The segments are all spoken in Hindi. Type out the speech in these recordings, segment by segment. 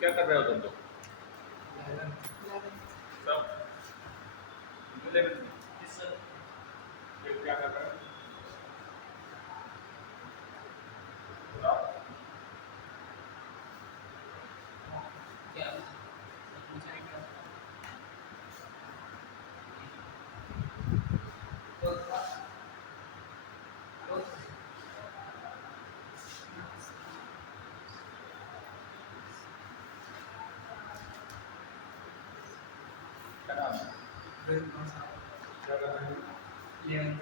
क्या कर रहे हो तुम लोग? सब 11 फिर क्या कर रहे हो? बताओ। क्या नाम है? क्या कर रहे हो? 11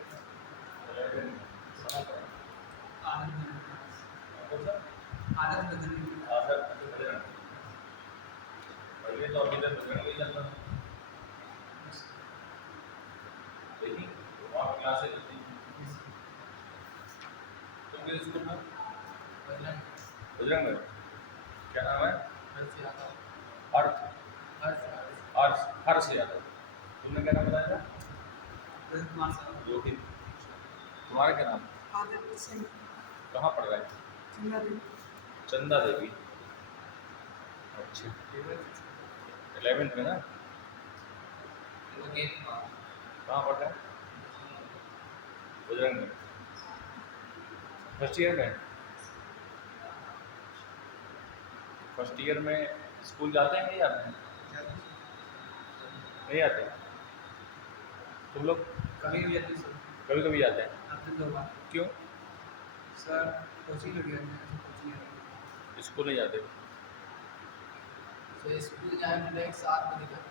कहाँ पर? कौन सा? आदत बजरंग। पहले तो अभी तक बजरंग नहीं चलता था। देखी वहाँ क्लासेज होती हैं। तुम किस स्कूल में? बजरंग में। क्या नाम है? अर्थ हर्ष हर्ष यादव। तुमने क्या नाम बताया था? रोहित। तुम्हारा क्या नाम? कहाँ पढ़ रहा है? चंदा देवी। अच्छा 11th में ना? कहाँ पढ़ रहा है? बजरंग में। फर्स्ट ईयर में? फर्स्ट ईयर में स्कूल जाते हैं नहीं जाते हैं? नहीं आते? तुम लोग कभी कभी कभी जाते हैं? क्यों? सर कोचिंग स्कूल नहीं जाते? तो स्कूल जाए 7 बजे तक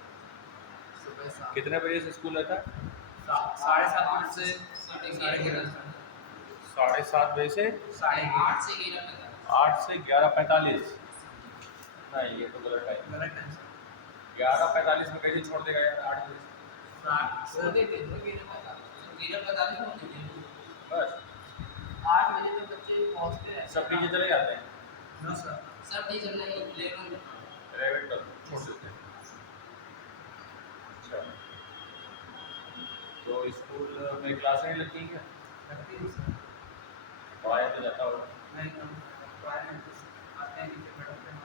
सुबह 7 कितने बजे से स्कूल रहता है? 7:30 से 11:30 7:30 बजे से 8:30 से 11 तक 8 से 11:45। नहीं ये तो गलत टाइम। गलत टाइम 11:45 में कैसे छोड़ देगा यार 8 बजे से? सो देते थे 11:45 होते थे बस 8 बजे तक बच्चे पहुंचते हैं सब टीचर चले जाते हैं? नो सर सब टीचर नहीं 11 प्राइवेट तक छोड़ देते हैं। अच्छा तो स्कूल में क्लासें नहीं लगती हैं क्या? पढ़ाया तो जाता होगा? नहीं हम आते हैं नीचे बैठते हैं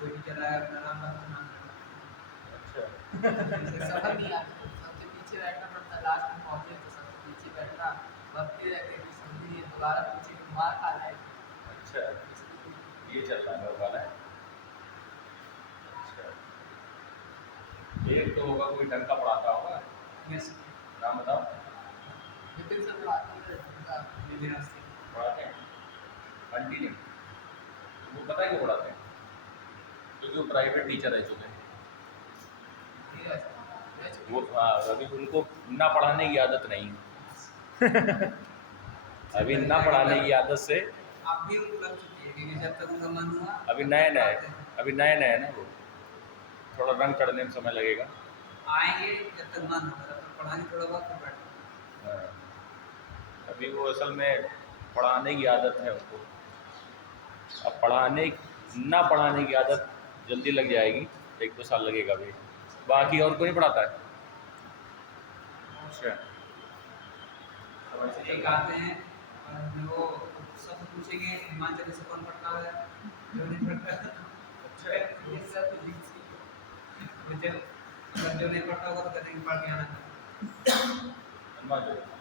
कोई टीचर आया अपना नाम बताना अच्छा सफर नहीं आता सबसे पीछे बैठना पड़ता है लास्ट में पहुंचे तो सबसे पीछे बैठना भक्ति रहते हैं समझ नहीं दोबारा पूछे कि मार खा रहा है अच्छा ये चल रहा है वाला है। अच्छा एक तो होगा कोई ढंग का पढ़ाता होगा। यस नाम बताओ। विपिन सर पढ़ाते हैं पढ़ाते हैं आंटी ने वो पता है क्यों पढ़ाते हैं? क्योंकि वो प्राइवेट टीचर रह चुके हैं। वो अभी उनको ना पढ़ाने की आदत नहीं है। अभी ना पढ़ाने की आदत से आप भी उनको लग चुकी है क्योंकि जब तक उनका मन हुआ अभी नए नए ना वो थोड़ा रंग चढ़ने में समय लगेगा। आएंगे जब तक मन होगा तब तक पढ़ाने थोड़ा बहुत तो बैठ हाँ, अभी वो असल में पढ़ाने की आदत है उनको। अब ना पढ़ाने की आदत जल्दी लग जाएगी 1-2 साल लगेगा अभी। बाकी और कोई नहीं पढ़ाता है? अच्छा एक आते हैं और वो सब पूछेंगे हिमाचल चालीसा कौन पढ़ता है जो नहीं पढ़ता अच्छा ये सब मुझे अगर जो नहीं पढ़ता होगा तो कहते हैं पढ़ के आना हनुमान चालीसा।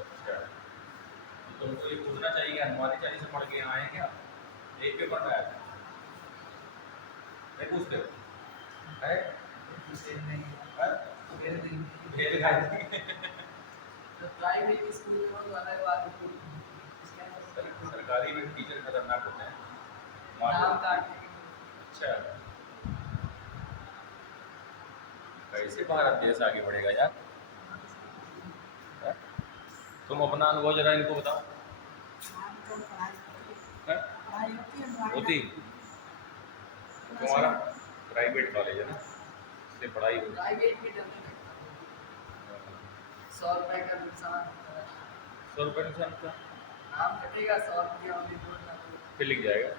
अच्छा तो तुमको ये पूछना चाहिए कि हनुमान चालीसा पढ़ के आए हैं क्या? एक पे पढ़ रहा है नहीं पूछते हो? है नहीं भेद खाती तो प्राइवेट स्कूल में तो अलग बात है सरकारी में टीचर खतरनाक होते हैं। नाम काट अच्छा कैसे भारत देश आगे बढ़ेगा यार? है? तुम अपना अनुभव जरा इनको बताओ। है? होती तुम्हारा प्राइवेट कॉलेज है ना इसलिए पढ़ाई होती। प्राइवेट भी डरने लगता 100 रुपए का नुकसान 100 रुपये नुकसान का नाम कटेगा 100 रुपया और बोलना फिर लिख जाएगा।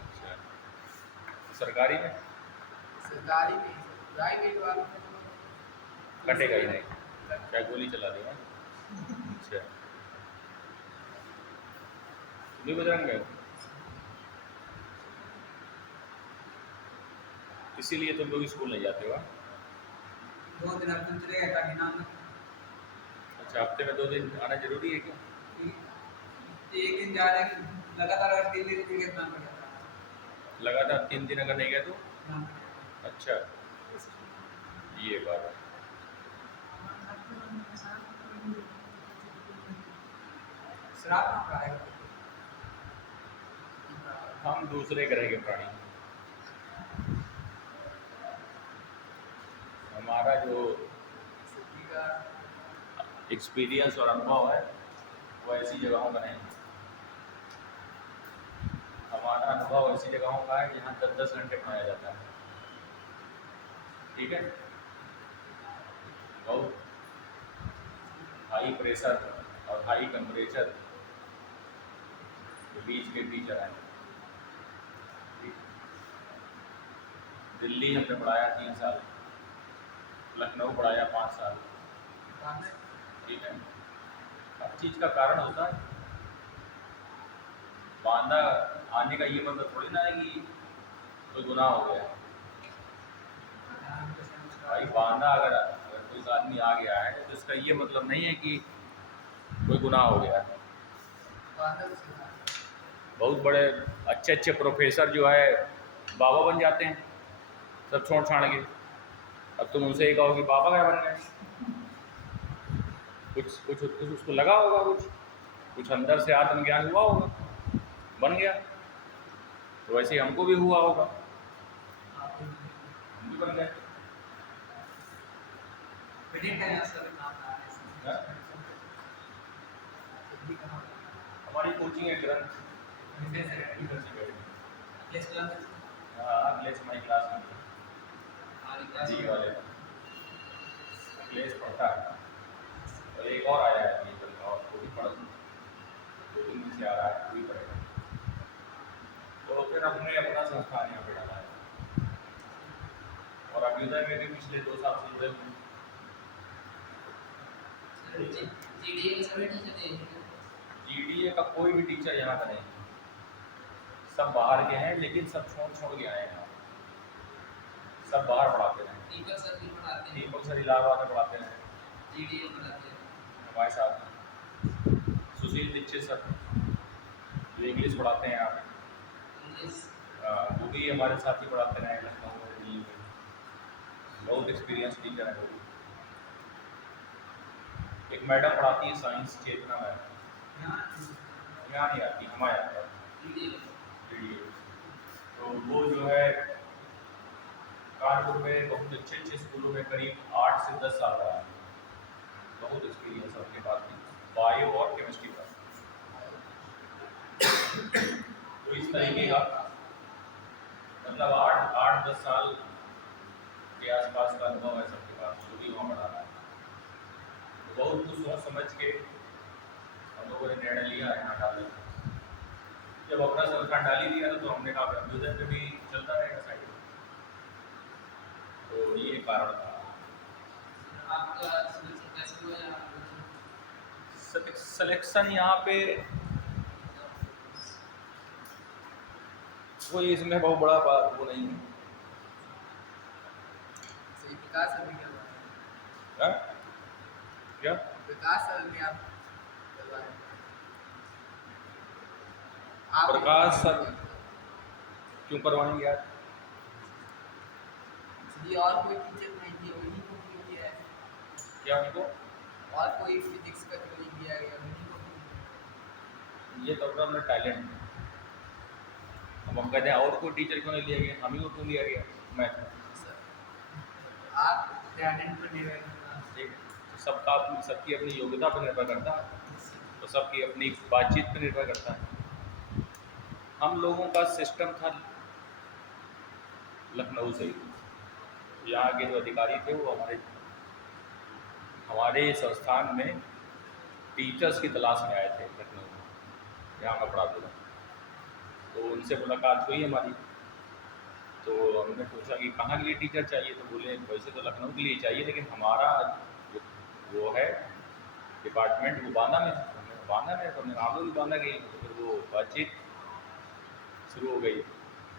अच्छा सरकारी में सरकारी में प्राइवेट वालों में तो कटेगा ही नहीं क्या गोली चला देगा। अच्छा तुम भी बजरंग गए हो? इसीलिए तुम लोग स्कूल नहीं जाते हो हाँ? 2 दिन अब चले गए ताकि ना अच्छा, हफ्ते में 2 दिन आना जरूरी है क्या? एक दिन जा रहे हैं लगातार, अगर 3 दिन भी इतना पड़ जाता है लगातार 3 दिन अगर नहीं गए तो? ना। अच्छा, ये बात है। शराब ना पड़ाएगा हम दूसरे ग्रह के प्राणी, हमारा जो सिद्धि का एक्सपीरियंस और अनुभव है वो ऐसी जगहों का नहीं है। हमारा अनुभव ऐसी जगहों का है जहाँ 10-10 घंटे पढ़ाया जाता है। ठीक है, बहुत हाई प्रेशर और हाई टेम्परेचर के बीच के टीचर हैं। दिल्ली हमने पढ़ाया 3 साल, लखनऊ पढ़ाया 5 साल। ठीक है, हर चीज़ का कारण होता है। बांदा आने का ये मतलब थोड़ी ना है कि कोई गुनाह हो गया। भाई बांदा अगर कोई आदमी आ गया है तो इसका ये मतलब नहीं है कि कोई गुनाह हो गया है। बहुत बड़े अच्छे अच्छे प्रोफेसर जो है बाबा बन जाते हैं सब छोड़ छाड़ के। अब तुम उनसे ही कहो कि बाबा क्या बन गए, कुछ उसको लगा होगा, कुछ अंदर से आत्मज्ञान हुआ होगा, बन गया। तो वैसे ही हमको भी हुआ होगा, हम भी बन गए। हाँ? हमारी कोचिंग है ग्रंथ अखिलेश हमारी क्लास में जी वाले अखिलेश पढ़ता है और एक और आया है केवल, और वो भी पढ़ 2 दिन से आ रहा है, वो भी पढ़ेगा। तो फिर हमने अपना संस्थान यहाँ पे डाला है और अभ्युदय में भी पिछले 2 साल से जुड़े हुए हैं। जीडीए का कोई भी टीचर यहाँ का नहीं, सब बाहर के हैं, लेकिन सब छोड़ के आए हैं यहाँ। सब बाहर पढ़ाते हैं। दीपक सर इलाहाबाद में पढ़ाते हैं हमारे साथ। सुशील दीक्षित सर जो इंग्लिश पढ़ाते हैं यहाँ पे, वो भी हमारे साथ ही पढ़ाते रहे लखनऊ में, दिल्ली में। बहुत एक्सपीरियंस टीचर है। एक मैडम पढ़ाती है साइंस, चेतना मैम, यहाँ नहीं आती, हमारे यहाँ पर DDA। तो वो जो है कानपुर में बहुत अच्छे स्कूलों में करीब 8 से 10 साल रहा है। बहुत एक्सपीरियंस है अपने पास, बायो और केमिस्ट्री का। तो इस तरीके का मतलब 8-10 साल के आसपास का अनुभव है सबके पास, जो भी वहाँ पढ़ा रहा है। तो बहुत कुछ सोच समझ के हम लोगों ने निर्णय लिया है यहाँ डालने का। जब अपना संस्थान डाल ही दिया था तो हमने कहा अभ्युदय पे भी चलता रहेगा साइड में। तो ये कारण था। सिलेक्शन यहाँ पे कोई इसमें बहुत बड़ा बात वो नहीं है। विकास अभी हाँ? क्या विकास अभी आप प्रकाश सर क्यों करवाएंगे यार? जी और कोई टीचर नहीं दिया, उन्हीं को क्यों दिया है? क्या उनको और कोई फिजिक्स का क्यों नहीं दिया गया, उन्हीं को क्यों? ये तो अपना टैलेंट। अब हम कहते हैं और कोई टीचर क्यों नहीं लिया गया, हम ही को क्यों लिया गया मैथ में? आप टैलेंट पर निर्भर करना। ठीक है, तो सबकी अपनी योग्यता पर निर्भर करता है, तो सबकी अपनी बातचीत पर निर्भर करता है। हम लोगों का सिस्टम था लखनऊ से ही, यहाँ के जो अधिकारी थे वो हमारे संस्थान में टीचर्स की तलाश में आए थे लखनऊ में, यहाँ मैं पढ़ाता था। तो उनसे मुलाकात हुई हमारी, तो हमने पूछा कि कहाँ के लिए टीचर चाहिए, तो बोले वैसे तो लखनऊ के लिए चाहिए, लेकिन हमारा वो है डिपार्टमेंट वो बांदा में है। हमने बांदा में, तो हमने आप लोग भी बांदा गए। तो फिर वो बातचीत शुरू हो गई।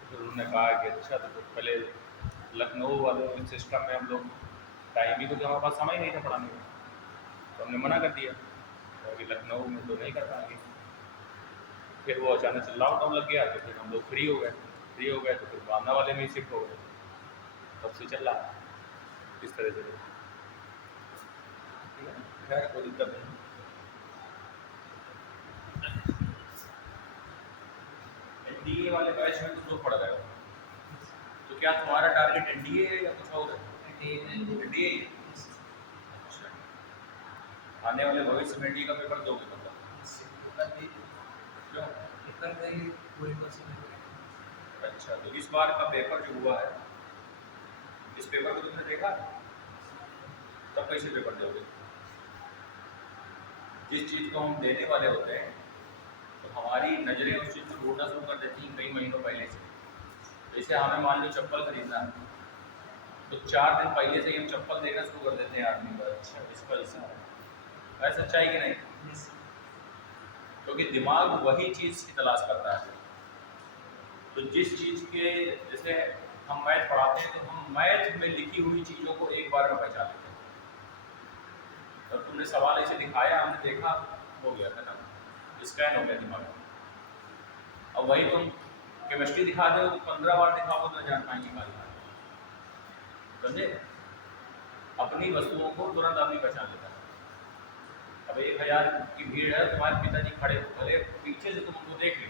फिर उन्होंने कहा कि अच्छा तो पहले लखनऊ वाले सिस्टम में हम लोग टाइम ही, क्योंकि हमारे पास समय नहीं था पढ़ाने का, तो हमने मना कर दिया क्योंकि लखनऊ में तो नहीं कर पाएंगे। फिर वो अचानक से लॉकडाउन लग गया, तो फिर हम लोग फ्री हो गए तो फिर बांदा वाले में ही शिफ्ट हो गए। तब से चल रहा है इस तरह से। ठीक है, खैर कोई दिक्कत नहीं। एनडीए वाले बैच में तुम लोग पढ़ रहे हो, तो क्या तुम्हारा टारगेट एनडीए है या कुछ और है? एनडीए। अच्छा, आने वाले भविष्य में एनडीए का पेपर दोगे मतलब? क्यों? अच्छा, तो इस बार का पेपर जो हुआ है, इस पेपर को तुमने देखा? तब कैसे पेपर दोगे? जिस चीज़ को हम देने वाले होते हैं तो हमारी नज़रें उस चीज़ को ढूंढना शुरू कर देती हैं कई महीनों पहले से। जैसे हमें मान लो चप्पल खरीदना है, तो 4 दिन पहले से ही हम चप्पल देखना शुरू कर देते हैं आदमी को, अच्छा इसका ऐसा है, सच्चाई कि नहीं? क्योंकि दिमाग वही चीज़ की तलाश करता है। तो जिस चीज़ के, जैसे हम मैथ पढ़ाते हैं तो हम मैथ में लिखी हुई चीज़ों को एक बार में पहचान लेते हैं। और तुमने सवाल ऐसे दिखाया, हमने देखा, हो गया था ना, स्कैन हो गया दिमाग में। अब वही तुम केमिस्ट्री दिखा दो, 15 बार दिखाओ तो जान पाएंगे क्या दिखा, समझे? अपनी वस्तुओं को तुरंत आदमी पहचान लेता है। अब 1000 की भीड़ है, तुम्हारे पिताजी खड़े हो, भले पीछे से तुम उनको देख लो,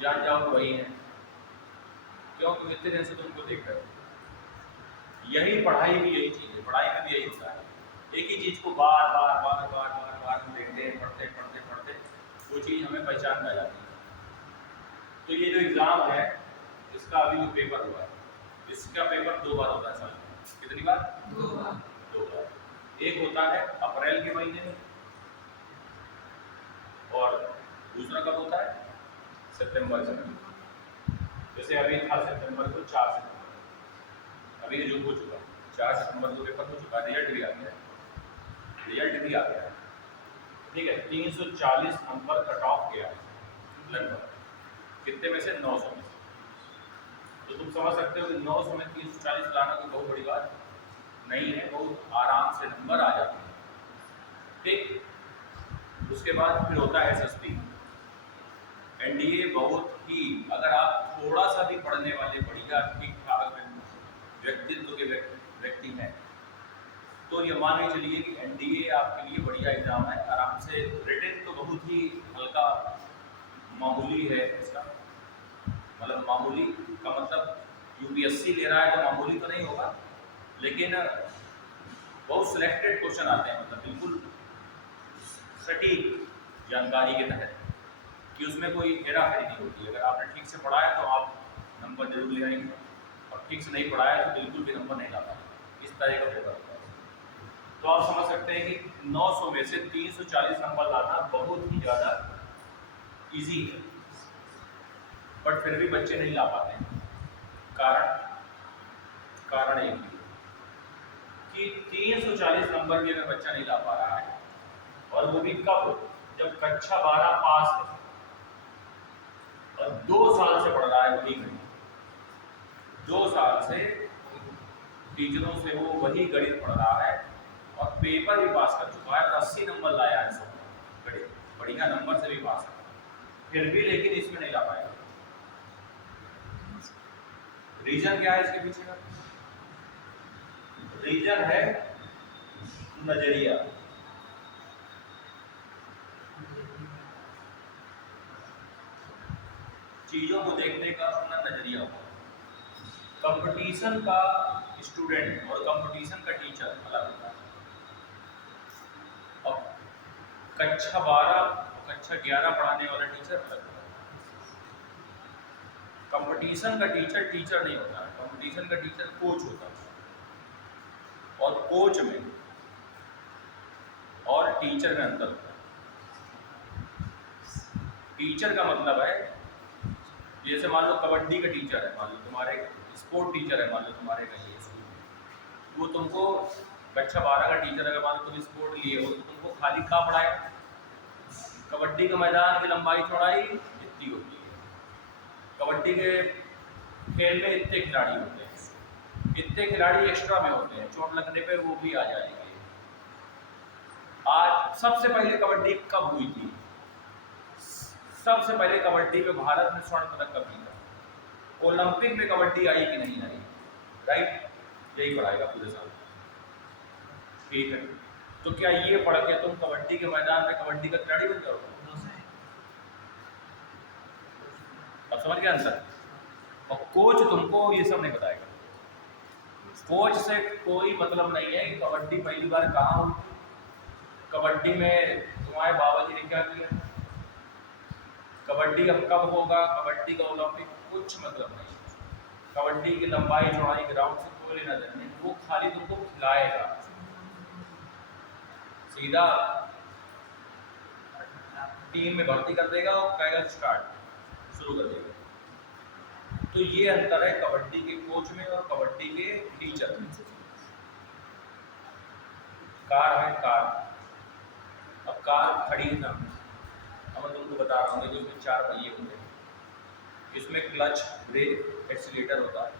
जान जाओ वही है। क्यों? तुम इतने दिन से तुमको देख रहे हो। यही पढ़ाई भी यही चीज़ है, पढ़ाई में भी यही होता है। एक ही चीज़ को बार बार बार बार बार बार देखते हैं, पढ़ते पढ़ते पढ़ते वो चीज़ हमें पहचान में आ जाती है। तो ये जो एग्ज़ाम है, इसका अभी जो पेपर हुआ है, इसका पेपर 2 बार होता है साल में। कितनी बार? 2 बार। 2 बार। एक होता है अप्रैल के महीने में और दूसरा कब होता है? सितंबर से। जैसे अभी था सितंबर को 4 सितंबर, अभी जो हो चुका 4 सितंबर को पेपर हो चुका, रिजल्ट भी आ गया है, रिजल्ट भी आ गया है। ठीक है, 340 नंबर कट ऑफ गया है लगभग, कितने में से? 900 में से। तो तुम समझ सकते हो कि 900 में 340 लाना कोई बहुत बड़ी बात नहीं है, बहुत आराम से नंबर आ जाते हैं। ठीक, उसके बाद फिर होता है एसएसटी। एनडीए बहुत ही, अगर आप थोड़ा सा भी पढ़ने वाले, बढ़िया ठीक ठाक व्यक्तित्व के व्यक्ति हैं, तो ये मान के चलिए कि एनडीए आपके लिए बढ़िया एग्जाम है, आराम से। रिटन तो बहुत ही हल्का मामूली है इसका, मतलब मामूली का मतलब यूपीएससी ले रहा है तो मामूली तो नहीं होगा, लेकिन बहुत सिलेक्टेड क्वेश्चन आते हैं, मतलब बिल्कुल सटीक जानकारी के तहत, कि उसमें कोई हेरा फेरी नहीं होती। अगर आपने ठीक से पढ़ा है तो आप नंबर जरूर ले आएंगे, और ठीक से नहीं पढ़ा है तो बिल्कुल भी नंबर नहीं ला पाएंगे। इस तरह का पेपर होता है। तो आप समझ सकते हैं कि 900 में से 340 नंबर लाना बहुत ही ज़्यादा इजी है, बट फिर भी बच्चे नहीं ला पाते हैं। कारण एक ही कि 340 नंबर भी अगर बच्चा नहीं ला पा रहा है, और वो भी कब? जब कक्षा 12 पास है और 2 साल से पढ़ रहा है वही गणित, 2 साल से टीचरों से वो वही गणित पढ़ रहा है, और पेपर भी पास कर चुका है, और 80 नंबर लाया है सब गणित, बढ़िया नंबर से भी पास है, फिर भी लेकिन इसमें नहीं ला पाएगा। रीजन क्या है इसके पीछे का? रीजन है नजरिया। चीजों को देखने का अपना नजरिया होगा। कंपटीशन का स्टूडेंट और कंपटीशन का टीचर अलग होता है। अब कक्षा 12, कक्षा 11 पढ़ाने वाला टीचर अलग होता है। कंपटीशन का टीचर टीचर नहीं होता, कंपटीशन का टीचर कोच होता है। और कोच में और टीचर में अंतर होता है। टीचर का मतलब है, जैसे मान लो कबड्डी का टीचर है, मान लो तुम्हारे स्पोर्ट टीचर है, मान लो तुम्हारे कहीं स्कूल में, वो तुमको कक्षा 12 का टीचर, अगर मान लो तुम स्पोर्ट लिए हो, तो तुमको खाली क्या पढ़ाएगा? कबड्डी के मैदान की लंबाई चौड़ाई इतनी होती है, कबड्डी के खेल में इतने खिलाड़ी होते हैं, इतने खिलाड़ी एक्स्ट्रा में होते हैं, चोट लगने पे वो भी आ जाएंगे। आज सबसे पहले कबड्डी कब हुई थी? सबसे पहले कबड्डी में भारत ने स्वर्ण पदक कब जीता? ओलंपिक में कबड्डी आई कि नहीं आई? राइट, यही पढ़ाएगा पूरे साल। ठीक है, तो क्या ये पढ़ के तुम कबड्डी के मैदान में कबड्डी का खिलाड़ी बन जाओगे? अब समझ गया आंसर? और कोच तुमको ये सब नहीं बताएगा। कोच से कोई मतलब नहीं है कि कबड्डी पहली बार कहाँ हुई, कबड्डी में तुम्हारे बाबा जी ने क्या किया, कबड्डी अब कब होगा, कबड्डी का ओलंपिक, कुछ मतलब नहीं। कबड्डी की लंबाई चौड़ाई ग्राउंड से कोई लेना देना नहीं, वो खाली तुमको खिलाएगा। सीधा टीम में भर्ती कर देगा और कहेगा स्टार्ट, शुरू कर देगा। तो ये अंतर है कबड्डी के कोच में और कबड्डी के टीचर में। कार है कार, अब कार खड़ी है ना, अब मैं तुमको बता रहा हूँ, जिसमें 4 पहिए होते हैं, इसमें क्लच, ब्रेक, एक्सीलेटर होता है,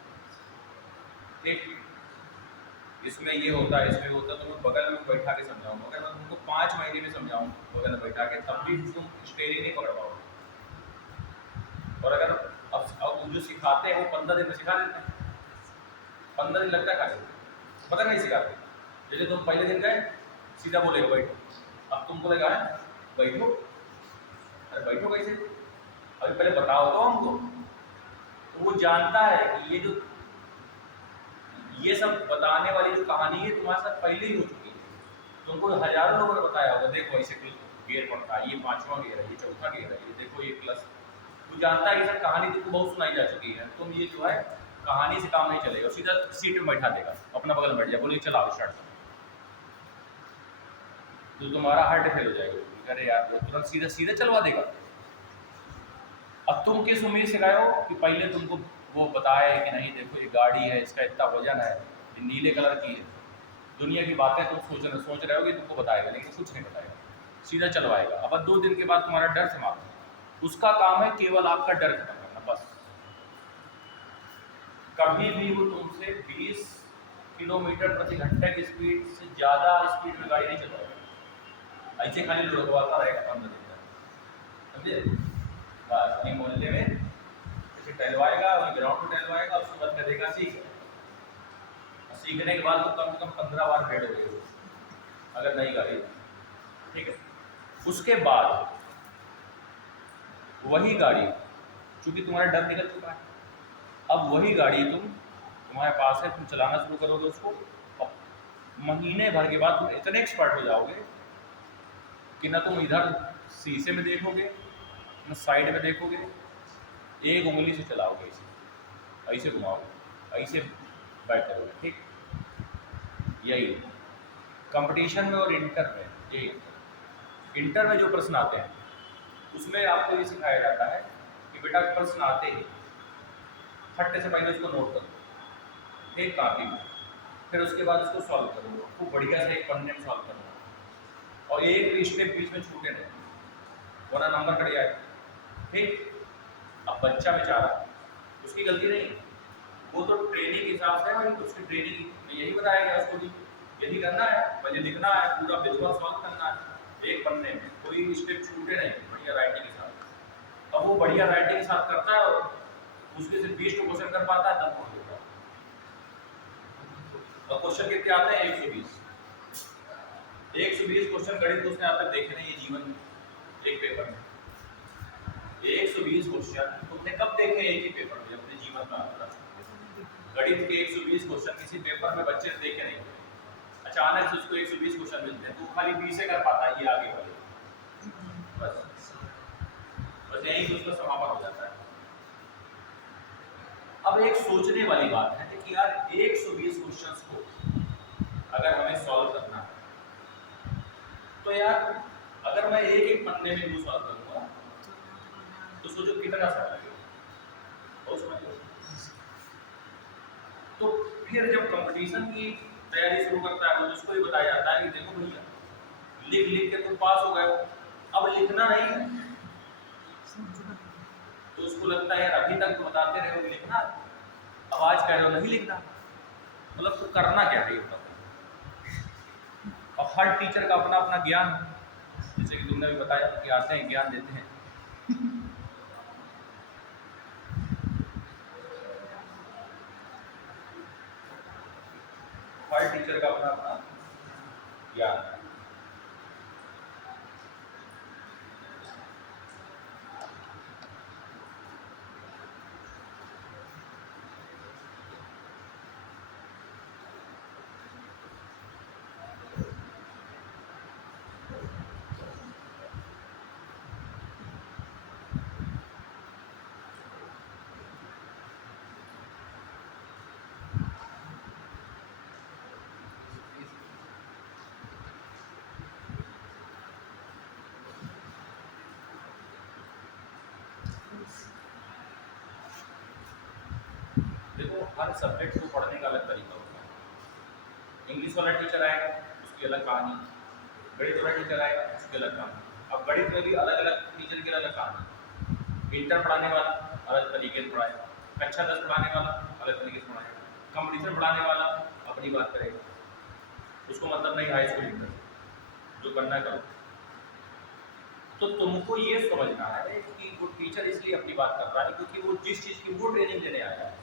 ठीक, इसमें ये होता है, इसमें होता है, तो मैं बगल में बैठा के समझाऊंगा। अगर मैं तुमको 5 महीने में समझाऊँ बगल में बैठा के, तब भी तुम स्टेयरिंग नहीं पकड़ पाओगे। और अगर अब जो सिखाते हैं वो 15 दिन में सिखा देते हैं, 15 दिन लगता है खाली, पता नहीं सिखाते। जैसे तुम पहले दिन गए, सीधा बोलेगा बैठो, अब तुम बोलेगा है बैठो, अरे बैठो कैसे, अभी पहले बताओ तो हमको। तो वो जानता है कि ये सब बताने वाली जो कहानी है तुम्हारे साथ पहले ही हो चुकी है, तुमको हजारों लोगों ने बताया होगा, देखो ऐसे गियर पड़ता है, ये 5वां गियर है, ये 4था गियर है, ये देखो ये क्लच। तू जानता है ये सब कहानी तुमको बहुत सुनाई जा चुकी है, तुम ये जो है कहानी से काम नहीं चलेगा, सीधा सीट में बैठा देगा, अपना बगल में बैठ जाए, बोलिए चला स्टार्ट करो, तो तुम्हारा हार्ट फेल हो जाएगा। अरे यार, वो तुरंत सीधा सीधा चलवा देगा। अब तुम किस उम्मीद से गए हो कि पहले तुमको वो बताए कि नहीं देखो ये गाड़ी है, इसका इतना वजन है, ये नीले कलर की है, दुनिया की बातें तुम सोच रहे हो कि तुमको बताएगा, लेकिन कुछ नहीं बताएगा, सीधा चलवाएगा। अब 2 दिन के बाद तुम्हारा डर समाप्त, उसका काम है केवल आपका डर खत्म करना, बस। कभी भी वो तुमसे 20 किलोमीटर प्रति घंटे की स्पीड से ज़्यादा स्पीड में गाड़ी नहीं चलवाएगा, ऐसे खाली लुढ़कवाता रहेगा 15 दिन तक, समझे? बस अपनी मोहल्ले में ऐसे टहलवाएगा, वही ग्राउंड में टहलवाएगा, उसके बाद करेगा सीखने के बाद तो कम से कम 15 बार रेड हो गए अगर नई गाड़ी, ठीक है। उसके बाद वही गाड़ी, चूंकि तुम्हारा डर निकल चुका है, अब वही गाड़ी तुम्हारे पास है, तुम चलाना शुरू करोगे उसको, और महीने भर के बाद तुम इतने एक्सपर्ट हो जाओगे कि ना तुम इधर शीशे में देखोगे, ना साइड में देखोगे, एक उंगली से चलाओगे, ऐसे घुमाओगे, ऐसे बैठ करोगे, ठीक। यही कंपटीशन में और इंटर में यही, इंटर में जो प्रश्न आते हैं उसमें आपको ये सिखाया जाता है कि बेटा प्रश्न आते ही फटने से पहले उसको नोट करो एक कापी में, फिर उसके बाद उसको सॉल्व करो, खूब बढ़िया से एक पन्ने में सॉल्व करो, और एक भी स्टेप बीच में छूटे नहीं, वरना नंबर कट जाएगा, ठीक। अब बच्चा बेचारा, उसकी गलती नहीं, वो तो ट्रेनिंग के हिसाब से है, उसकी ट्रेनिंग में यही बताया गया उसको भी यही करना है, पहले लिखना है, पूरा विजुअल सॉल्व करना है एक पन्ने में, कोई स्टेप छूटे नहीं, बढ़िया राइटिंग के साथ। अब वो बढ़िया राइटिंग के साथ करता है और उसमें से 20 क्वेश्चन कर पाता है, तब पहुंच जाता है। और क्वेश्चन कितने आते हैं? 120 क्वेश्चन गणित के उसने आप तक देखे नहीं है जीवन में, एक पेपर में 120 क्वेश्चन तुमने कब देखे एक ही पेपर में अपने जीवन में? गणित के 120 क्वेश्चन किसी पेपर में बच्चे ने देखे नहीं, अचानक से उसको 120 क्वेश्चन मिलते हैं, तो खाली 20 से कर पाता है, ये आगे वाले बस यही उसका समापन हो जाता है। अब एक सोचने वाली बात है कि यार 120 क्वेश्चंस को अगर हमें सॉल्व करना है, तो यार अगर मैं एक पन्ने में वो सॉल्व करूंगा तो सोचो कितना समय लगेगा, बहुत समय लगेगा। तो फिर जब कंपटीशन की तैयारी शुरू करता है तो उसको ये बताया जाता है कि देखो भैया लिख लिख के तुम पास हो गए हो, अब लिखना नहीं है, तो उसको लगता है यार अभी तक तो बताते रहे हो लिखना, अब आज कह रहे हो नहीं लिखना, मतलब तो करना क्या है ये बताओ। और हर टीचर का अपना अपना ज्ञान, जैसे कि तुमने भी बताया कि आते हैं ज्ञान देते हैं, हर टीचर का अपना अपना ज्ञान है। देखो हर सब्जेक्ट को पढ़ने का अलग तरीका होता है। इंग्लिश वाला टीचर आएगा उसकी अलग कहानी, गणित वाला टीचर आएगा उसकी अलग कहानी। अब गणित में भी अलग अलग टीचर की अलग कहानी। इंटर पढ़ाने वाला अलग तरीके से पढ़ाएगा, कक्षा 10 पढ़ाने वाला अलग तरीके से पढ़ाएगा, कंपटीशन पढ़ाने वाला अपनी बात करेगा, उसको मतलब नहीं हाई स्कूल इंटर, जो करना करो। तो तुमको ये समझना है कि वो टीचर इसलिए अपनी बात कर रहा है क्योंकि वो जिस चीज़ की वो ट्रेनिंग देने आया है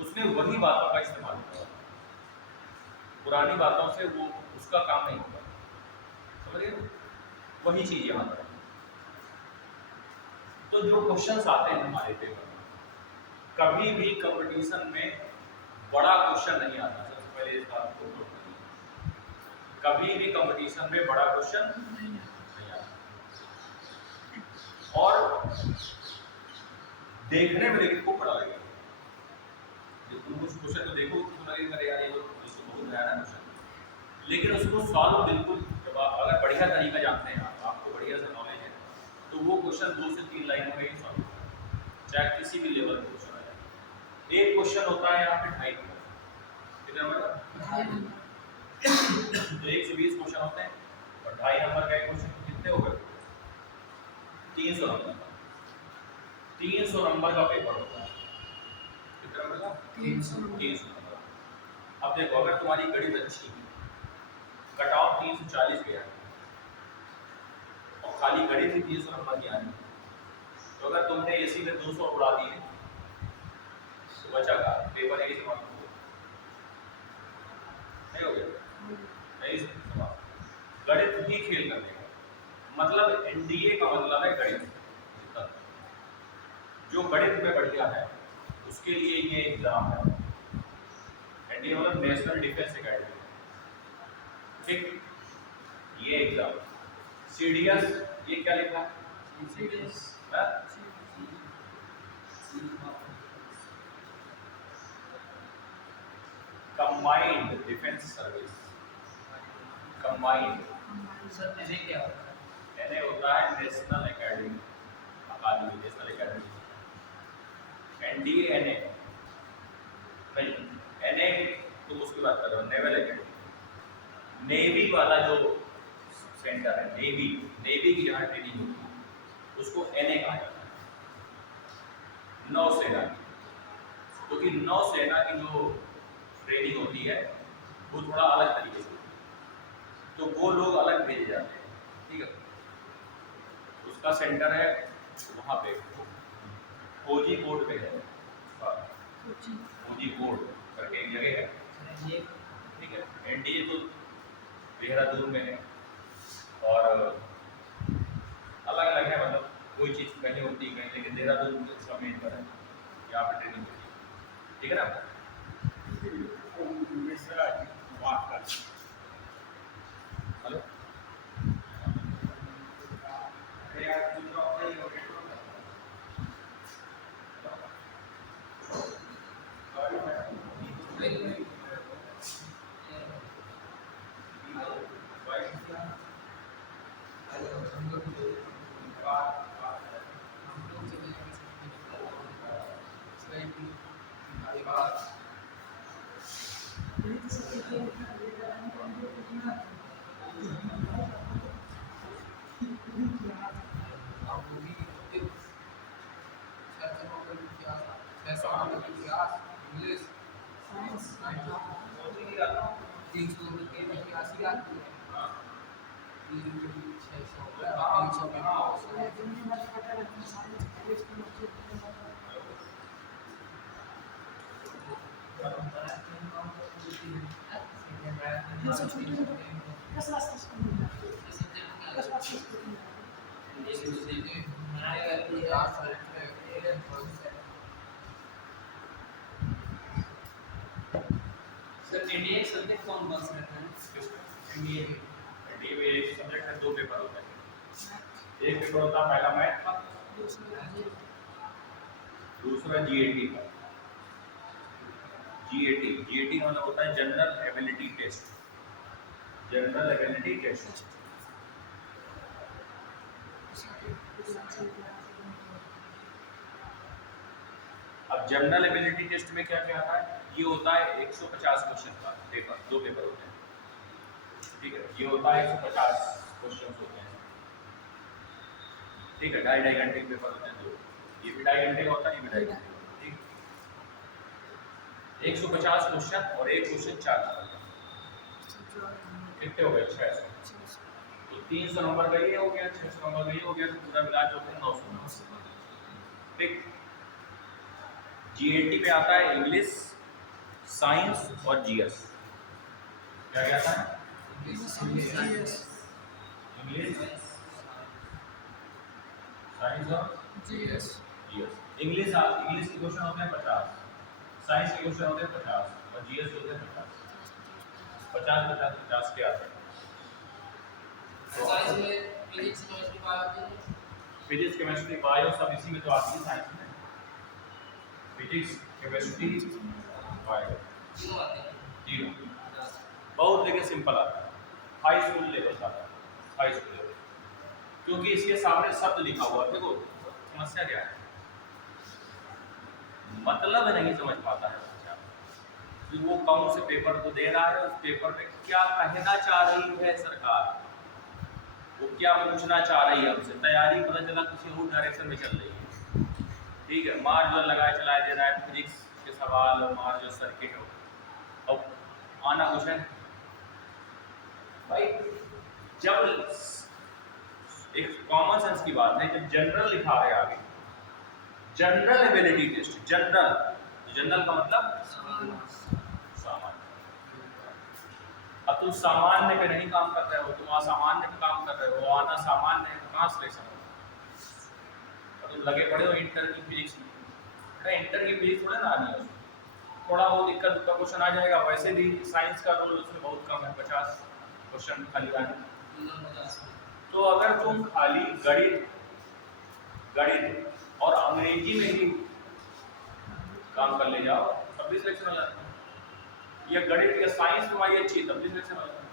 उसमें वही बातों का इस्तेमाल होगा, पुरानी बातों से वो उसका काम नहीं होगा, समझिए वही चीज़ यहाँ पर। तो जो क्वेश्चंस आते हैं हमारे पेपर में, कभी भी कंपटीशन में बड़ा क्वेश्चन नहीं आता। सबसे पहले इस बात को नोट करिए, कभी भी कंपटीशन में बड़ा क्वेश्चन नहीं आता। और देखने में लेकिन खूब बड़ा लगेगा, जब तुम उस क्वेश्चन को देखो तो लगेगा यार ये तो बहुत नया क्वेश्चन, लेकिन उसको सॉल्व बिल्कुल जब आप अगर बढ़िया तरीका जानते हैं, आपको बढ़िया से नॉलेज है, तो वो क्वेश्चन 2 से 3 लाइनों में ही सॉल्व होता है, चाहे किसी भी लेवल का क्वेश्चन आए। एक क्वेश्चन होता है यहाँ पे 2.5 नंबर, कितना मतलब तो 120 क्वेश्चन होते हैं और 2.5 नंबर का एक क्वेश्चन कितने हो गए, 300 नंबर का, 300 नंबर का पेपर होता है। कितना मतलब 300 नंबर। अब देखो अगर तुम्हारी गणित अच्छी है, कट ऑफ 340 गया और खाली गणित ही 300 नंबर की आनी, तो अगर तुमने इसी में 200 उड़ा दिए तो बचा का पेपर एक समाप्त हो गया, नहीं हो गया, नहीं समाप्त। गणित ही फेल कर देगा, मतलब एनडीए का मतलब है गणित। जो गणित में बढ़िया है उसके लिए ये एग्जाम है, एनडीए मतलब नेशनल डिफेंस एकेडमी, ठीक। ये एग्जाम सीडीएस, ये क्या लिखा है CDS, combined defence service, combined. Sir NA क्या होता है? एनए होता है नेशनल एकेडमी, अकादमी, नेशनल एकेडमी। एनडीए एनए नहीं, एनए तुम उसकी बात कर रहे हो, नेवल एकेडमी। नेवी वाला जो सेंटर है, नेवी की जहाँ ट्रेनिंग होती है उसको एनए कहा जाता है, नौसेना। क्योंकि नौसेना की जो ट्रेनिंग होती है वो थोड़ा अलग तरीके से होती है, तो वो लोग अलग भेजे जाते हैं, ठीक है। उसका सेंटर है वहाँ पे फौजी कोर्ट पे है, फौजी कोर्ट करके एक जगह है, ठीक है। एनडीए तो देहरादून में है और अलग अलग है, मतलब कोई चीज़ कहीं होती है कहीं, लेकिन देहरादून में इसका मेन पर है, यहाँ पे ट्रेनिंग होती है, ठीक है ना। हेलो 500 का सर इंडियन सब्जेक्ट कौन कौन से रहते हैं? इंडियन एनडीए में एक सब्जेक्ट है, 2 पेपर होते हैं। एक पेपर होता है पहला मैथ का, दूसरा जीएटी का। जीएटी मतलब होता है general ability test. General ability test अब जनरल एबिलिटी टेस्ट में क्या क्या आता है? ये होता है 150 क्वेश्चन का पेपर, 2 पेपर होते हैं, ठीक है। ये होता है 150 क्वेश्चन होते हैं, ठीक है। 2.5 घंटे के पेपर होते हैं, 2। ये भी 2.5 घंटे का होता है, ये भी 2.5 घंटे, ठीक। 150 क्वेश्चन और एक क्वेश्चन 4 नंबर का। कितने हो गए? 600। तो 300 नंबर का ये हो गया, 600 नंबर का ये हो गया, तो पूरा मिला जो 900 नंबर, ठीक। जीएटी में आता है इंग्लिश, साइंस और जीएस। क्या क्या आता है? इंग्लिश, साइंस और जीएस। इंग्लिश के क्वेश्चन होते हैं 50, साइंस के क्वेश्चन होते हैं 50 और जीएस के होते हैं 50। 50 के आते हैं। फिजिक्स, केमिस्ट्री, बायो सब इसी में तो आती है साइंस में। फिजिक्स, केमिस्ट्री, बायो तीनों बहुत देखिए सिंपल आता है, हाई स्कूल लेवल का आता है, हाई स्कूल लेवल, क्योंकि इसके सामने शब्द लिखा हुआ है। देखो समस्या क्या है, मतलब नहीं समझ पाता है बच्चा कि वो कौन से पेपर को दे रहा है, उस पेपर में क्या कहना चाह रही है सरकार, वो क्या पूछना चाह रही है हमसे। तैयारी पता चला किसी और डायरेक्शन में चल रही है, ठीक है। मार्जिनल लगाए चलाए दे रहा है, फिजिक्स के सवाल और मार्जिनल सर्किट हो, और आना कुछ है भाई। जब एक कॉमन सेंस की बात है, जब जनरल लिखा है आगे, जनरल एबिलिटी टेस्ट, जनरल का मतलब सामान्य। अब तुम सामान्य पे नहीं काम कर रहे हो, तुम असामान्य पे काम कर रहे हो, आना सामान्य है, तो कहाँ सिलेक्शन हो? और तुम लगे पड़े हो इंटर की फिजिक्स में, इंटर की फिजिक्स थोड़ा ना आनी है, थोड़ा बहुत दिक्कत का क्वेश्चन आ जाएगा। वैसे भी साइंस का रोल उसमें बहुत कम है, 50 क्वेश्चन खाली आने। तो अगर तुम खाली गणित और अंग्रेजी में ही काम कर ले जाओ तब भी सिलेक्शन हो जाता है, या गणित या साइंस तुम्हारी अच्छी तब भी सिलेक्शन हो जाता है।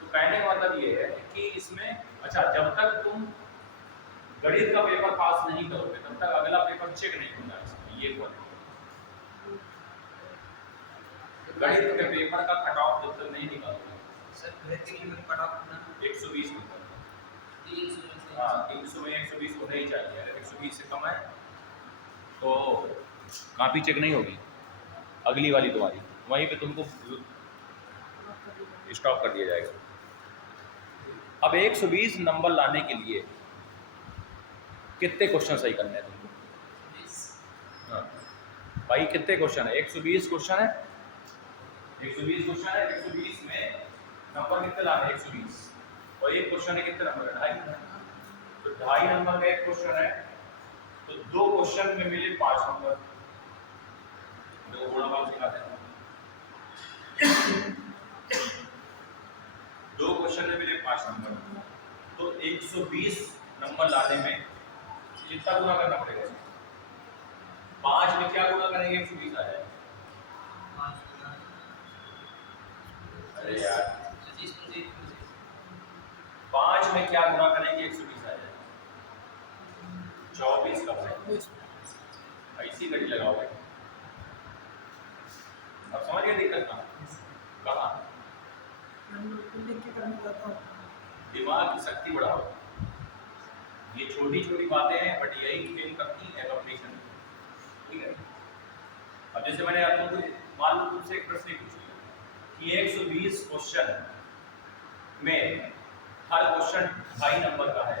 तो कहने का मतलब ये है कि इसमें अच्छा, जब तक तुम गणित का पेपर पास नहीं करोगे तब तक अगला पेपर चेक नहीं होगा इसमें, ये क्वालिटी। गणित के पेपर का कट ऑफ जब तक नहीं निकालोगे, सर गणित के लिए कट ऑफ कितना? 120 नंबर। 300 में से? हाँ, 300 में 120 होना ही चाहिए। अगर 120 से कम है तो कॉपी चेक नहीं होगी, अगली वाली तुम्हारी वहीं पे तुमको स्टॉप कर दिया जाएगा। अब 120 नंबर लाने के लिए कितने क्वेश्चन सही करने हैं तुमको? हाँ भाई, कितने क्वेश्चन है? 120 क्वेश्चन है, 120 क्वेश्चन है। 120 में नंबर कितने लाने? 120, और एक क्वेश्चन है कितने नंबर का? 2.5। तो 2.5 नंबर का एक क्वेश्चन है, तो 2 क्वेश्चन में मिले 5 नंबर। देखो गुणा भाग सिखाते हैं। 2 क्वेश्चन में मिले 5 नंबर, तो 120 नंबर लाने में कितना गुणा करना पड़ेगा? 5 में क्या गुणा करेंगे? 120 आ जाएगा। अरे यार 5 में क्या गुणा करेंगे? 120 आ जाएगा। 24 कब है? ऐसी घड़ी लगाओगे। अब समझ गए दिक्कत कहाँ? दिमाग की शक्ति बढ़ाओ। ये छोटी छोटी बातें हैं बट यही फेल करती है कंपटीशन, ठीक है। अब जैसे मैंने आपको मान लो तुमसे एक प्रश्न पूछा कि 120 क्वेश्चन में हर क्वेश्चन 2.5 नंबर का है,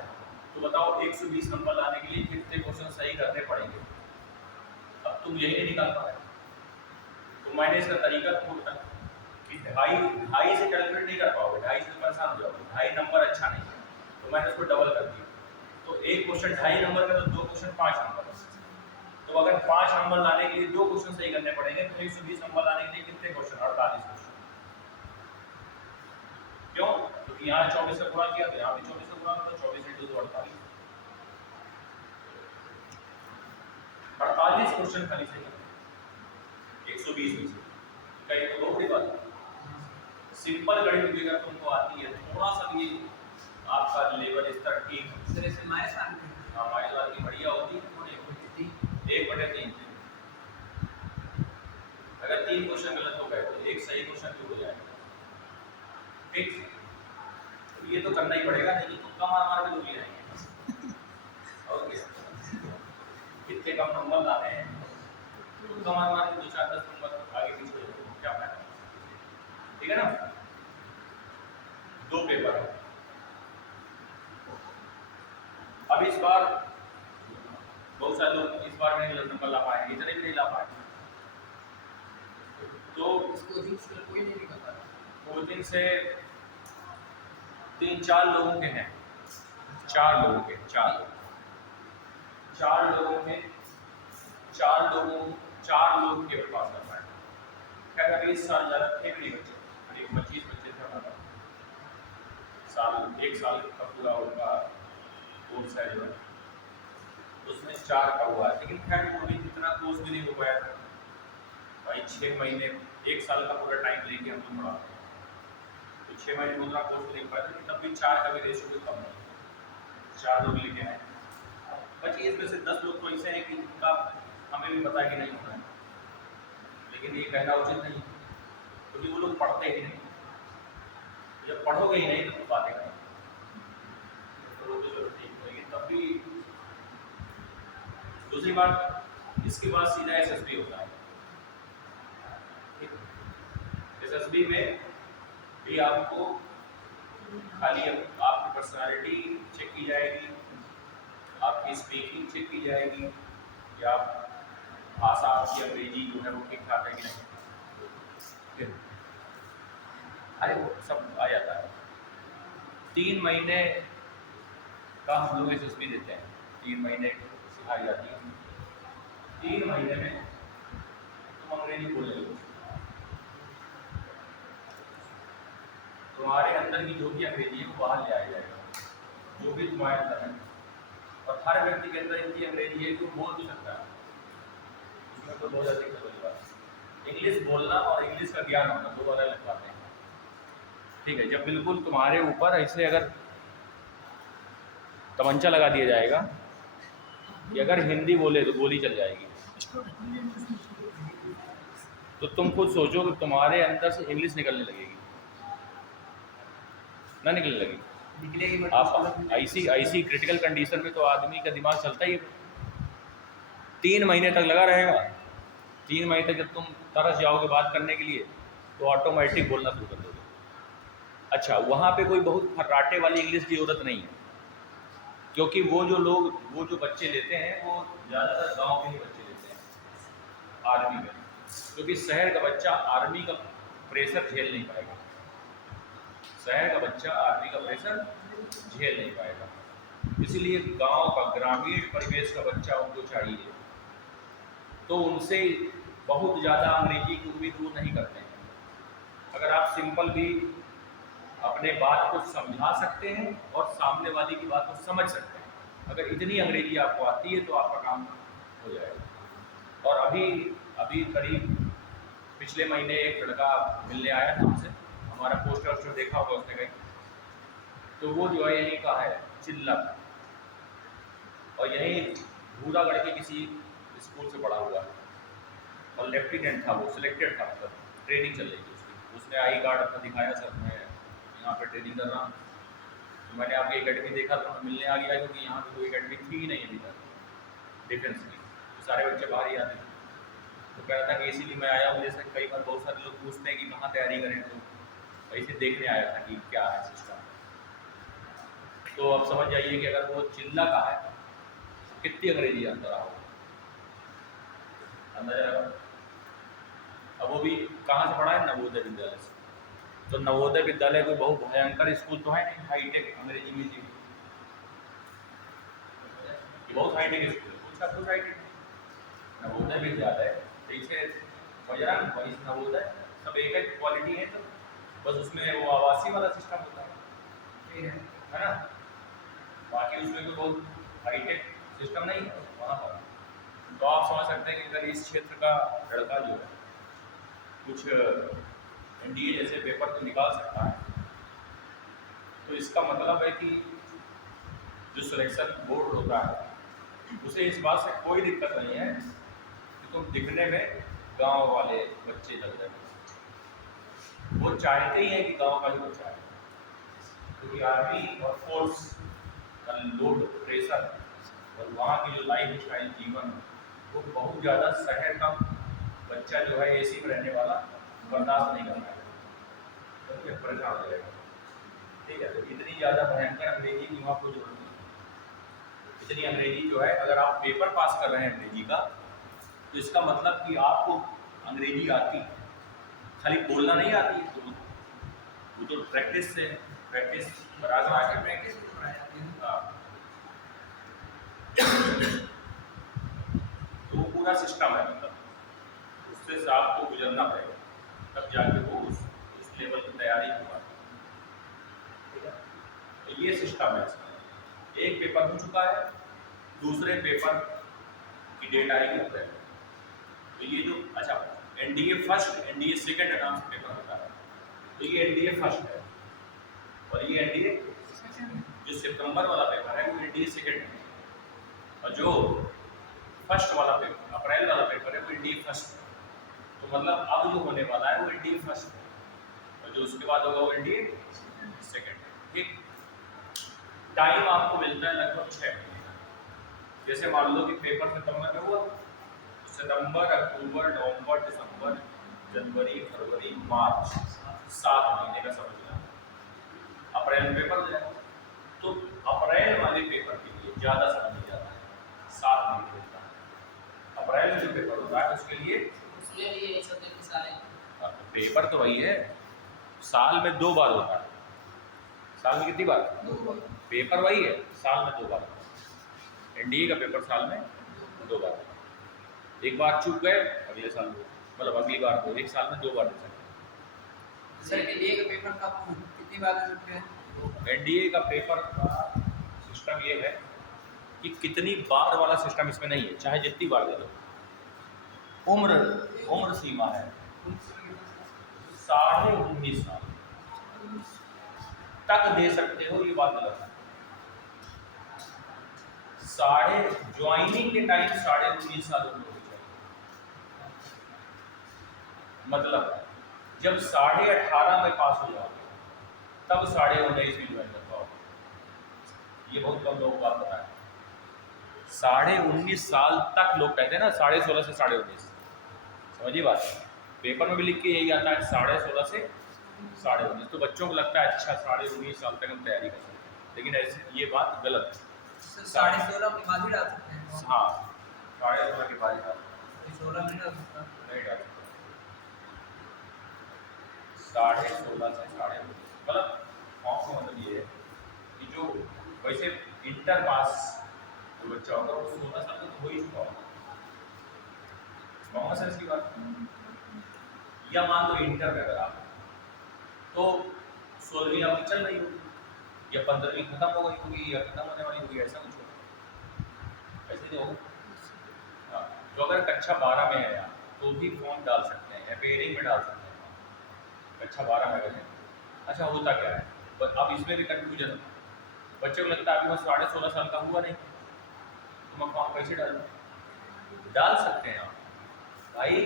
तो बताओ 120 नंबर लाने के लिए कितने क्वेश्चन सही करने पड़ेंगे। अब तुम यही नहीं निकाल पाए, तो मैंने इसका तरीका तुमको बताया कि ढाई से कैलकुलेट नहीं कर पाओगे, 2.5 से परेशान हो जाओगे, 2.5 नंबर अच्छा नहीं है, तो मैंने उसको डबल कर दिया। तो एक क्वेश्चन 2.5 नंबर का, तो 2 क्वेश्चन 5 नंबर। तो अगर 5 नंबर लाने के लिए 2 क्वेश्चन सही करने पड़ेंगे, तो 120 नंबर लाने के लिए कितने क्वेश्चन? 48 क्वेश्चन। क्यों? क्योंकि यहाँ 24 से गुणा किया, तो यहाँ भी 24 से गुणा, तो 24 × 2 = 48। 48 क्वेश्चन खाली सही है 120 में से। क्या ये तो बहुत बड़ी बात है? सिंपल गणित भी अगर तुमको आती है, थोड़ा सा भी आपका लेवल स्तर ठीक है। सर ऐसे हमारे साथ में हमारे साथ की बढ़िया होती है, थोड़ी 1/3। अगर 3 क्वेश्चन गलत हो गए तो एक सही क्वेश्चन भी हो जाएगा। ठीक, तो ये तो करना ही पड़ेगा, नहीं तो तुक्का मार मार के डूब जाएंगे। और क्या, कितने कम नंबर लाने हैं, तुक्का मार मार के 2-4-10 नंबर आगे पीछे हो जाएंगे, क्या फायदा? ठीक है ना? 2 पेपर है। अब इस बार बहुत सारे लोग इस बार नहीं नंबर ला पाएंगे, इतने भी नहीं ला पाएंगे, तो कोचिंग से कोई नहीं निकलता। कोचिंग से 3-4 लोगों के हैं, 4 लोगों के 4 लोगों के 4 लोग के पास कर पाए। खैर अभी इस साल ज़्यादा थे भी नहीं बच्चे, करीब 25 बच्चे थे हमारा साल, 1 साल का पूरा उनका कोर्स है जो, उसमें 4 का हुआ है। लेकिन खैर वो भी इतना कोर्स भी नहीं हो पाया था भाई। 6 महीने 1 साल का पूरा टाइम लेके हम लोग पढ़ाते हैं, तो 6 महीने में उतना कोर्स नहीं हो पाया, लेकिन तब भी 4 का भी रेशियो भी कम नहीं, 4 लोग लेके आए। बच्चे इसमें से 10 लोग तो ऐसे हैं कि उनका हमें भी पता है कि नहीं होना है, लेकिन ये कहना उचित नहीं, क्योंकि वो लोग पढ़ते ही नहीं। जब पढ़ोगे ही नहीं तो बातें करें, तो वो तो चलो ठीक है, लेकिन तब भी। दूसरी बात, इसके बाद सीधा SSB होता है। SSB में भी आपको खाली आपकी पर्सनालिटी चेक की जाएगी, आपकी स्पीकिंग चेक की जाएगी, या भाषा आपकी अंग्रेजी जो है वो ठीक ठाक है कि नहीं, अरे वो सब आ जाता है। 3 महीने का हम लोग SSB देते हैं, 3 महीने सिखाई जाती है। 3 महीने में तुम अंग्रेजी बोलने लगो, तुम्हारे अंदर की जो भी अंग्रेजी है वो बाहर ले आया जाएगा, जो भी तुम्हारे अंदर है। और हर व्यक्ति के अंदर इतनी अंग्रेजी है कि वो बोल भी सकता है, उसमें तो बहुत ज़्यादा दिक्कत वाली बात। इंग्लिश बोलना और इंग्लिश का ज्ञान होना दो अलग बातें हैं। ठीक है, जब बिल्कुल तुम्हारे ऊपर ऐसे अगर तमंचा लगा दिया जाएगा कि अगर हिंदी बोले तो गोली चल जाएगी, तो तुम खुद सोचो कि तुम्हारे अंदर से इंग्लिश निकलने लगेगी, ना निकलने लगेगी? निकलेगी। आप ऐसी क्रिटिकल कंडीशन में तो आदमी का दिमाग चलता ही 3 महीने तक लगा रहेगा। 3 महीने तक जब तुम तरस जाओगे बात करने के लिए, तो ऑटोमेटिक बोलना शुरू कर दोगे। अच्छा, वहाँ पे कोई बहुत फर्राटे वाली इंग्लिश की ज़रूरत नहीं है, क्योंकि वो जो बच्चे लेते हैं वो ज़्यादातर गांव के ही बच्चे लेते हैं आर्मी में, क्योंकि शहर का बच्चा आर्मी का प्रेशर झेल नहीं पाएगा। शहर का बच्चा आर्मी का प्रेशर झेल नहीं पाएगा, इसीलिए गांव का ग्रामीण परिवेश का बच्चा उनको चाहिए। तो उनसे बहुत ज़्यादा अंग्रेजी की उम्मीद वो नहीं करते हैं। अगर आप सिंपल भी अपने बात को समझा सकते हैं और सामने वाले की बात को समझ सकते हैं, अगर इतनी अंग्रेजी आपको आती है तो आपका काम हो जाएगा। और अभी करीब पिछले महीने एक लड़का मिलने आया था हमसे, हमारा पोस्टर देखा होगा उसने कहीं, तो वो जो है यहीं का है, चिल्ला, और यहीं भूरागढ़ के किसी स्कूल से पढ़ा हुआ है, और लेफ्टिनेंट था, वो सिलेक्टेड था, मतलब ट्रेनिंग चल रही थी उसकी। उसने आई कार्ड अपना दिखाया, सर मैं यहाँ पर ट्रेनिंग कर रहा हूँ। तो मैंने आपकी एकेडमी देखा तो मैं मिलने आ गया, क्योंकि यहाँ पर कोई एकेडमी थी ही नहीं अभी तक डिफेंस की, तो सारे बच्चे बाहर ही आते थे। तो कह रहा था कि इसीलिए मैं आया हूँ। जैसे कई बार बहुत सारे लोग पूछते हैं कि कहाँ तैयारी करें, तो ऐसे देखने आया था कि क्या है सिस्टम। तो अब समझ जाइए कि अगर वो चिल्ला का है कितनी अंग्रेजी अंदर आओ अंदर जाएगा। अब वो भी कहाँ से पढ़ा है? नवोदय विद्यालय से। तो नवोदय विद्यालय कोई बहुत भयंकर स्कूल तो है नहीं, हाईटेक अंग्रेजी मीडियम, ये बहुत हाईटेक स्कूल है, उसका कुछ हाईटेक नवोदय विद्यालय जैसे बजरंग वही नवोदय सब एक एक क्वालिटी है, तो बस उसमें वो आवासीय वाला सिस्टम होता है ना, बाकी उसमें कोई बहुत हाईटेक सिस्टम नहीं है वहाँ पर। तो आप समझ सकते हैं कि अगर इस क्षेत्र का लड़का जो है कुछ एनडीए जैसे पेपर तो निकाल सकता है, तो इसका मतलब है कि जो सिलेक्शन बोर्ड होता है उसे इस बात से कोई दिक्कत नहीं है कि तुम दिखने में गांव वाले बच्चे लग रहे हो। वो चाहते ही हैं कि गांव का ही बच्चा है, क्योंकि आर्मी और फोर्स का लोड प्रेशर और वहाँ की जो लाइफ स्टाइल जीवन वो बहुत ज़्यादा शहर का बच्चा जो है एसी में रहने वाला बर्दाश्त नहीं कर पाएगा, तो परेशान हो जाएगा। ठीक है, तो इतनी ज़्यादा भयंकर अंग्रेजी की वहाँ को जरूरत नहीं। इतनी अंग्रेजी जो है, अगर आप पेपर पास कर रहे हैं अंग्रेजी का तो इसका मतलब कि आपको अंग्रेजी आती है, खाली बोलना नहीं आती, तो वो तो प्रैक्टिस से प्रैक्टिस बराबर आके प्रैक्टिस भी कराई जाती है। हाँ। तो वो पूरा सिस्टम है, मतलब उससे से आपको गुजरना पड़ेगा तब जाके वो उस लेवल की तैयारी होगा। ठीक है, तो ये सिस्टम है इसका। एक पेपर हो चुका है, दूसरे पेपर की डेट आएगी अप्रैल। तो ये जो अच्छा NDA first NDA second advance paper होता है, तो ये एनडीए फर्स्ट है और ये एनडीए जो सितंबर वाला पेपर है वो एनडीए सेकंड है, और जो फर्स्ट वाला पेपर अप्रैल वाला पेपर है वो एनडीए फर्स्ट है। तो मतलब अब जो होने वाला है वो एनडीए फर्स्ट है और जो उसके बाद होगा वो एनडीए सेकंड है। ठीक, टाइम आपको मिलता है लगभग 6 महीने का। जैसे मान लो कि पेपर सितंबर में हुआ, सितंबर अक्टूबर नवंबर दिसंबर जनवरी फरवरी मार्च 7 महीने का समझ लें। अप्रैल में पेपर हो जाएगा, तो अप्रैल वाले पेपर के लिए ज़्यादा समय नहीं जाता है, 7 महीने लगता है। अप्रैल में जो पेपर होता है उसके लिए उसके लिए ये सब देखिए सारे पेपर तो वही है, साल में 2 बार होता है। साल में कितनी बार? 2 बार। पेपर वही है, साल में 2 बार। एनडीए का पेपर साल में 2 बार, एक बार चूक गए अगले साल मतलब अगली बार को एक साल में 2 बार दे सकते हैं। सर एनडीए का पेपर का कितनी बार दे सकते हैं? एनडीए का पेपर का सिस्टम ये है कि कितनी बार वाला सिस्टम इसमें नहीं है, चाहे जितनी बार दे दो। उम्र सीमा है 19.5 साल तक दे सकते हो, ये बात गलत है। ज्वाइनिंग के टाइम 19.5 साल उम्र होनी चाहिए, मतलब जब 18.5 में पास हो जाओगे तब 19.5 में ज्वाइन कर पाओगे। ये बहुत कम लोगों को आप बताएं। 19.5 साल तक लोग कहते हैं ना, 16.5 से 19.5, समझिए बात। पेपर में भी लिख के यही आता है 16.5 से 19.5, तो बच्चों को लगता है अच्छा 19.5 साल तक हम तैयारी कर सकते हैं, लेकिन ऐसे ये बात गलत है। 16.5 के बाद ही डाल सकते हैं। हाँ, 16.5 के बाद डाल 16 में डाल सकते हैं। नहीं डाल सकते। 16.5 से 19.5 मतलब फॉर्म का मतलब ये है कि जो वैसे इंटर पास जो बच्चा होगा वो 16 साल तक हो ही चुका होगा, समझ इसकी बात। या मान लो इंटर में अगर आप तो 16वीं आपकी चल रही होगी या 15वीं खत्म हो गई होगी या खत्म होने वाली होगी, ऐसा कुछ होगा, ऐसे नहीं होगा। हाँ, तो अगर कक्षा 12 में है आप तो भी फॉर्म डाल सकते हैं या पेयरिंग में डाल सकते हैं। कक्षा 12 में अगर अच्छा होता क्या है, पर अब इसमें भी कन्फ्यूजन है। बच्चे को लगता है अभी मैं 16.5 साल का हुआ नहीं तो मैं फॉर्म कैसे डाल सकते हैं आप भाई।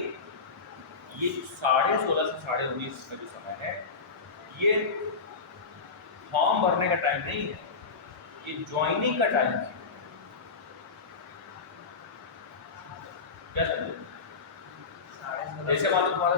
ये 16.5 से 19.5 का जो समय है ये फॉर्म भरने का टाइम नहीं है, ये ज्वाइनिंग का टाइम है। क्या समझे? जैसे मान लो तुम्हारा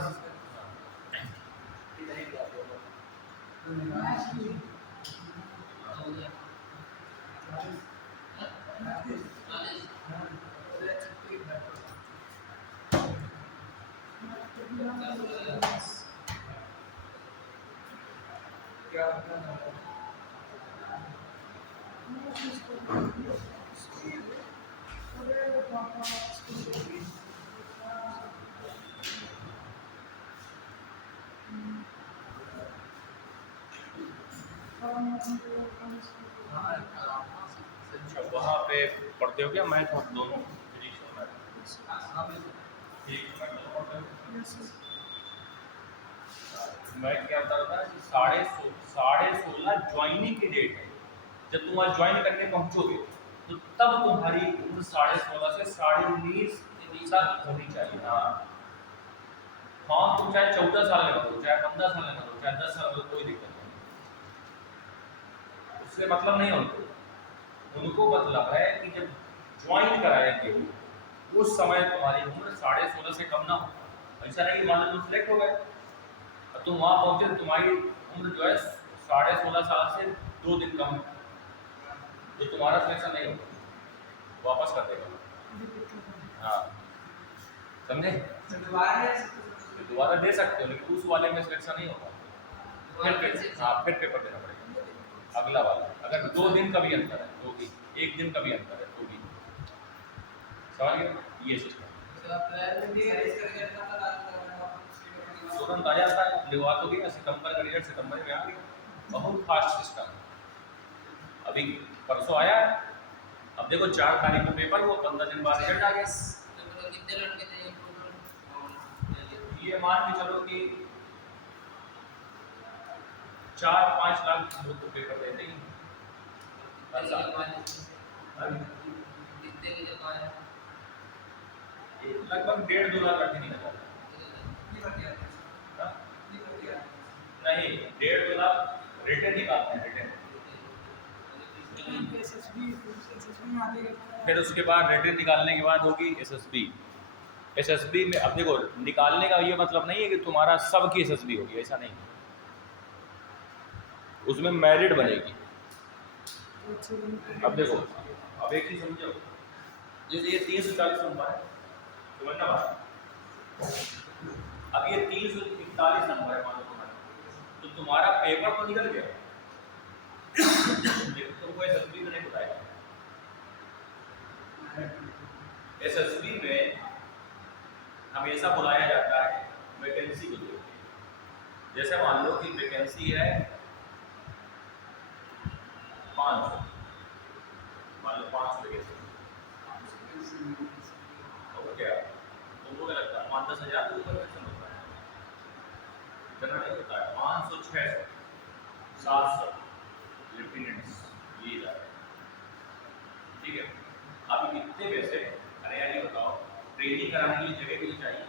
क्या अच्छा, वहाँ पे पढ़ते हो क्या मैथ और दोनों फिजिक्स और मैथ? ठीक, मैं दोनों पढ़ते हो? मैं क्या बता रहा था कि 16.5 ज्वाइनिंग की डेट है। जब तुम वहाँ ज्वाइन करने पहुँचोगे तो तब तुम्हारी उम्र 16.5 से 19.5 तक होनी चाहिए। हाँ हाँ, तुम चाहे 14 साल में करो, चाहे 15 साल में करो, चाहे 10 साल में करो, कोई दिक्कत नहीं। उससे मतलब नहीं है उनको मतलब है कि जब ज्वाइन कराएंगे उस समय तुम्हारी उम्र 16.5 से कम ना हो। ऐसा नहीं कि मान लो तुम सिलेक्ट हो गए, अब तुम वहाँ पहुँचे तो तुम्हारी उम्र जो है 16.5 साल से 2 दिन कम है, तो तुम्हारा सिलेक्शन नहीं होगा, वापस कर देगा। हाँ समझे? दोबारा दे सकते हो लेकिन उस वाले में सिलेक्शन नहीं होगा। फिर पेपर देना पड़ेगा अगला वाला। अगर 2 दिन का भी अंतर है तो भी, 1 दिन का भी अंतर है तो भी। समझ गए? ये सिस्टम तुरंत आ जाता है, लिखवा तो गया, सितंबर का रिजल्ट सितंबर में आ गया, बहुत फास्ट सिस्टम। अभी परसों आया है, अब देखो 4 तारीख को पेपर हुआ, 15 दिन बाद रिजल्ट आ गया। ये मान के चलो कि 4-5 लाख लोग तो पेपर देते ही हर साल। लगभग 1.5-2 लाख लड़के निकल जाते हैं। नहीं, 1.5-2 लाख रिटर्न निकालते हैं, रिटर्न। फिर उसके बाद रिटर्न निकालने के बाद होगी एसएसबी। एसएसबी में अब देखो, निकालने का ये मतलब नहीं है कि तुम्हारा सबकी एसएसबी होगी, ऐसा नहीं। उसमें मेरिट बनेगी। अब देखो, अब एक चीज समझो, जैसे ये 340 नंबर है, समझना बात। अब ये 341 नंबर है मान लो तुम्हारा, तो तुम्हारा पेपर तो निकल गया लेकिन तुमको एसएसबी में नहीं बताया। एसएसबी में हमेशा बुलाया जाता है वैकेंसी को लेकर। जैसे मान लो कि वैकेंसी है 500, मान लो 500 वैकेंसी हो गया, तुमको क्या लगता है 5-10 हज़ार के ऊपर वैक्सीन होता है? इतना नहीं होता है, 500, 600, 700 लेफ्टिनेंट्स ये जाते हैं। ठीक है, अब इतने पैसे, अरे यार ये बताओ, ट्रेनिंग कराने के लिए जगह भी चाहिए।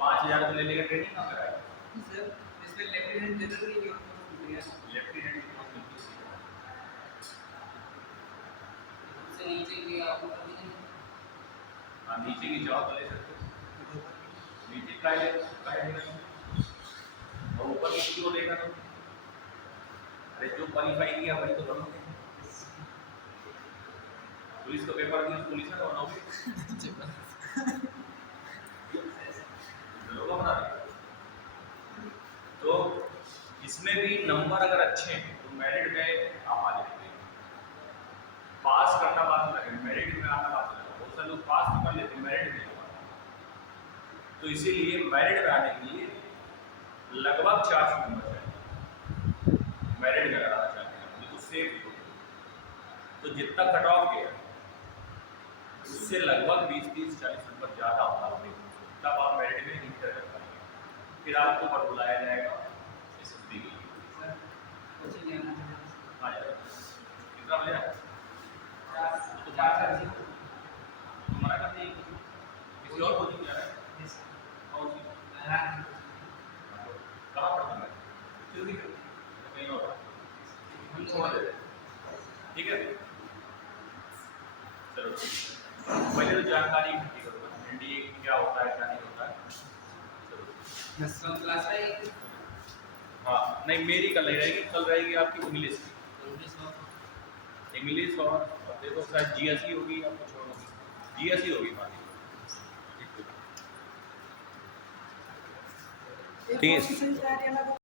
5,000 तो ले लेकर ट्रेनिंग कहाँ कराएगा? लेफ्टिनेंट की पोस्ट मिलती है। हाँ, नीचे की जॉब ले सकते हो, नीचे का और ऊपर किसी को लेगा तो अरे जो क्वालिफाई किया वही तो बनोगे। पुलिस का पेपर दिया, पुलिस का बनोगे, लोग बना देगा। तो इसमें भी नंबर अगर अच्छे हैं तो मेरिट में आप आ जाएंगे। पास करना बात अलग है, मेरिट में आना बात अलग है। बहुत सारे लोग पास तो कर लेते हैं, मेरिट में नहीं आता। तो इसीलिए मेरिट में आने के लिए लगभग 400 नंबर चाहिए, मेरिट में अगर आना चाहते हैं तो सेफ। तो जितना कट ऑफ गया उससे लगभग 20-30-40 नंबर ज़्यादा होता है, तब आप मेरिट में इंटर कर पाएंगे। फिर आपको पर बुलाया जाएगा एसएसबी के लिए। हाँ यार, कितना बजे तुम्हारा कर नहीं, किसी और कोचिंग जा रहा है? कहाँ पढ़ता है? कहीं और। ठीक है, चलो पहले तो जानकारी इकट्ठी करो, एनडीए क्या होता है क्या नहीं होता है। चलो हाँ, नहीं मेरी कल नहीं रहेगी, कल रहेगी आपकी इंग्लिश की। इंग्लिश और देखो शायद जीएसई होगी या कुछ और होगी, जीएसई होगी मान लीजिए। 30